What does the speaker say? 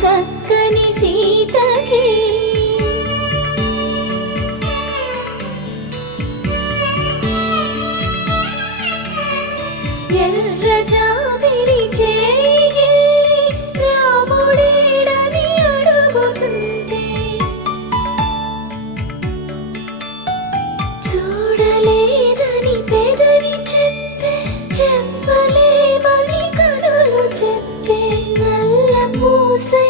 చక్కని సీతకి ఎర్ర జాబిలి చేయి రాముడేడని అడుగుతుంటే చూడలేదని పెదవి చెప్పే చెప్పలేమని కనులు చెప్పే నల్ల పూసై